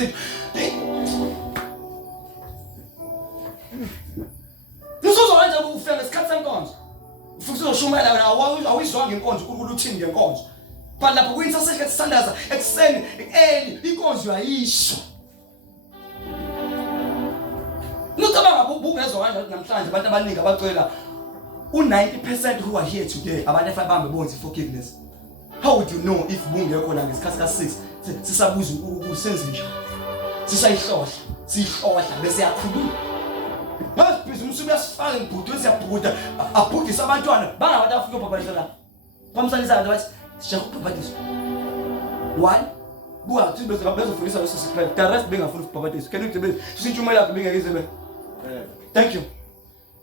zethu. Usuzowenza ufike ngesikhathi senkonzo. Ufike uzoshumayela wena awuyizwanga inkonzo uNkulunkulu uthini ngenkonzo. But lapho kuyinsasesikhathi sandaza ekseni early inkonzo yayisho. Nucabanga bungezwa kanjani namhlanje abantu abaningi abacela u90% who are here today abantu efabambe bonke forgiveness. How would you know if bungekho la ngesikhathi ka6 sisabuza ukusenze nje? Siyihlohla bese yakhuluma. Masibhiza umsuku yasifaka ibhudo esiyabhuda abhudisa abantwana bangabantu afika ubhabhalisha la. Bamsanisa abantu bathi sijaka ukubhabhadiswa. One buka kuthi bezofundisa lo sisiphela. The rest bengafuna ukubhabhadiswa. Can you tell me sisintshumela yakho bengekizebe? Thank you.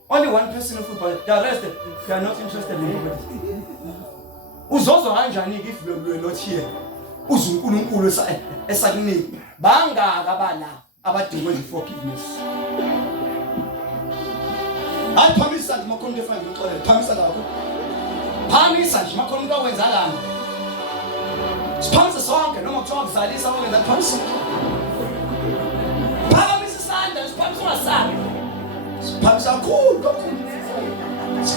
Only one person of football. The rest they are not interested in it. Uzozo kanjani if you are not here? UNkulunkulu esakunika. Bangaka abala abadinga forgiveness. Ayiphamisa nje makhono efana ngixolela. Phamisa lakho. Phamisa nje makhono umuntu awenza lana. Siphamisa sonke noma kuthiwa kuzalisa okwenza phamisa. Phamisa isandla siphamisa ungasabi. Phamisa kakhulu kakhulu.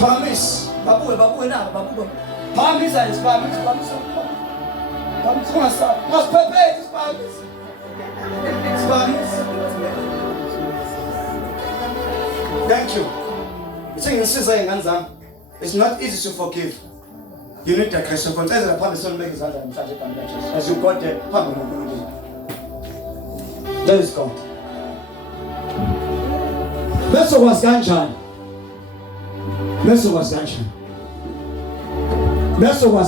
Phamisa babuye nabo babuye. Phamisa isiphamisa. Phamisa ungasabi. Masiphepheze isiphamisa. Thank you. It's not easy to forgive. You need the grace of God. As you got there, there is God. Beso was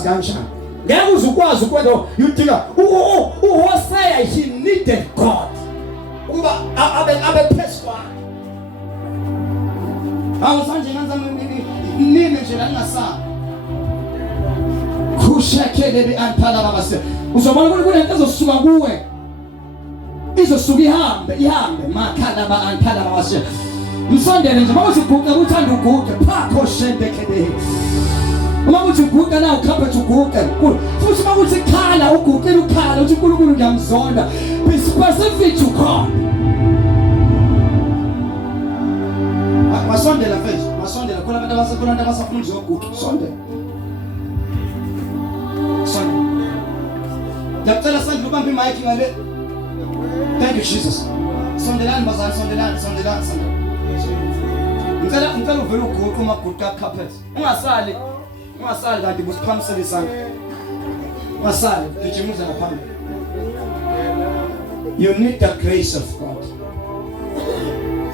ganjan. Ngeke uzukwazi ukwenza you think Hosea he needed God. Ukuba abe phezwa. Awusanje nganza nini nje la ngasa. Kushekele bi antala babase. Uzobona ukuthi kunento ezosuka kuwe. Izosuka ihambe makhala ba antala babase. Msondele nje mawuthi uguqa uthanda uguqa phakho shendekede. Uma uthi uguqa na ukhapha uguqa. Futhi uma uthi khala uguqela ukhala uthi uNkulunkulu ngiyamzonda. Be specific to God. Masondela mfethu, masondela khona abantu abasafuna uzoguqa. Sondela. Ngiyacela sandla ubambe imic ngale. Thank you Jesus. Sondelani bazali, sondelani. Ngicela uvele uguqa uma uguqa carpet. Ungasali kanti busiphamisela isandla. Ungasali, gijimuza ngaphambili. You need the grace of God.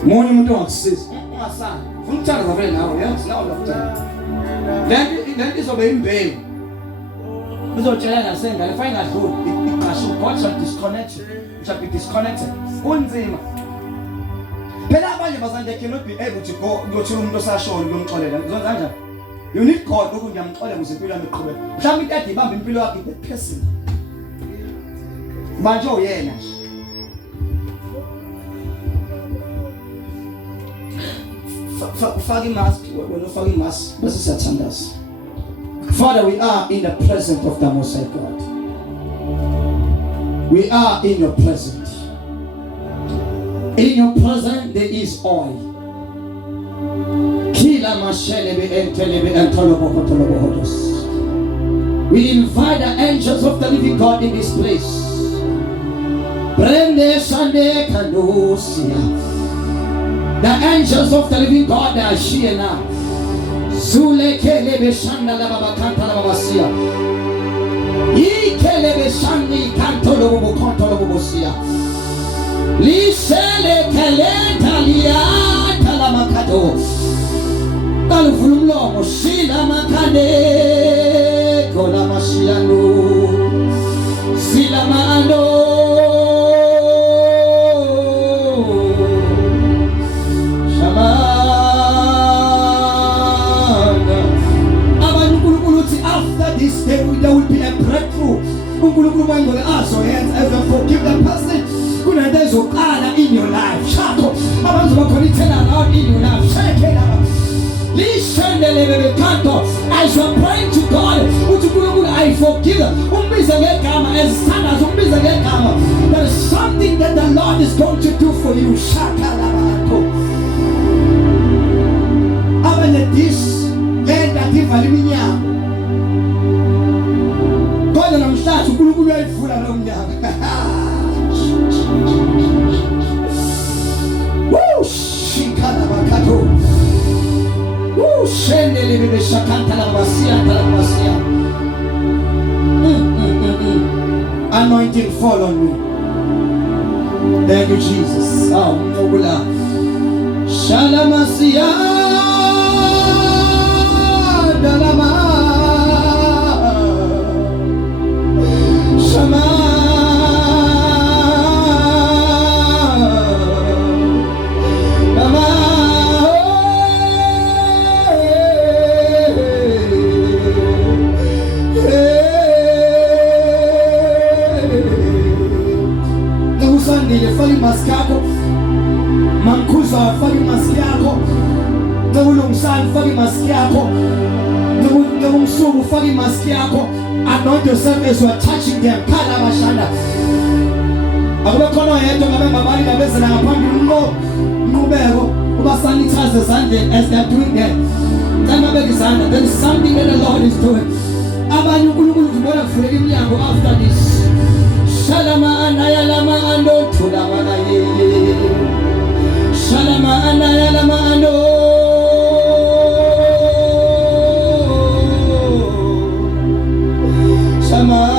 Moni umuntu ongakusiza. Ungasali. Ufuna ukuthanda vele nawe, yazi nawe uyakuthanda. Lento izobe imbewu. Uzotshela ngasengane final goal. God shall disconnect you. You shall be disconnected. Kunzima. Phela abanye bazande cannot be able to go to umuntu osashona uyomxolela. Uzonza kanjani? You need God ukuthi ngiyamxolela ukuze impilo yami iqhubeke. Mhlawumbe into ede ibamba impilo yakhe the person. Manje uyena nje. Fagi mask, when you fagi mask, bese siyathandaza. Father, we are in the presence of the Most High God. We are in your presence. In your presence there is oil. Kila mashelebe entelebe entolobo kotolobo hodos. We invite the angels of the living God in this place. Brende sande kandosia. The angels of the living God are here now. Zule kelebe shanda la baba kanta la baba sia. I kelebe shandi kanto lo bobo kanto lo bobo sia. Li sele kelenta liata la makado. Kalu fulumlo moshila makade kola mashilano. Sila maando. There will be a breakthrough. Unkulunkulu mangole aso hands as you forgive that person. Kuna ndezo kala in your life. Shato. Abantu bakhona turn around in your life. Shake it up. Listen the canto. As you are praying to God, unkulunkulu I forgive. Umbiza ngegama as standards umbiza ngegama. There is something that the Lord is going to do for you. Shakalabako. Abanye this lenda tivali minyango. Kodwa namhlanje uNkulunkulu uyayivula lo mnyango. Woo! Shikalabakato. Woo! Shendele bebe shakanta la basia. Anointing fall on me. Thank you, Jesus. Oh, Nobula. Shalamasia. Dalama. Shama. Dama. Fali maski yako, Mankuza fali maski yako, Ngulumsan fali maski yako, Ngumsumu fali maski yako. Anoint yourself as you are touching them. Kala bashanda. Abakono yeto ngabe mabali ngabeze na ngaphambi ngubeko ubasanitize zandle as they are doing that. There is something that the Lord is doing. Abanye uNkulunkulu ubona kuvuleka iminyango after this. Shalama anayalama ando tulama ye. Shalama anayalama ando. Shama.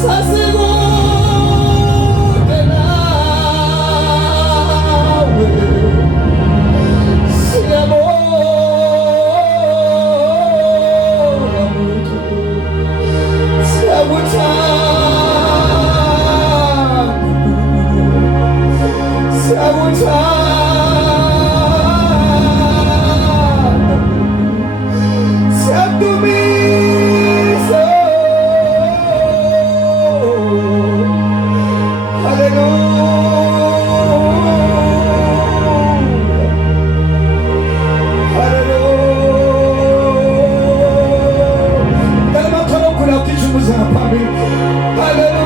sasikude nawe siyabona muntu siyakuthanda siyakudumisa. Hallelujah.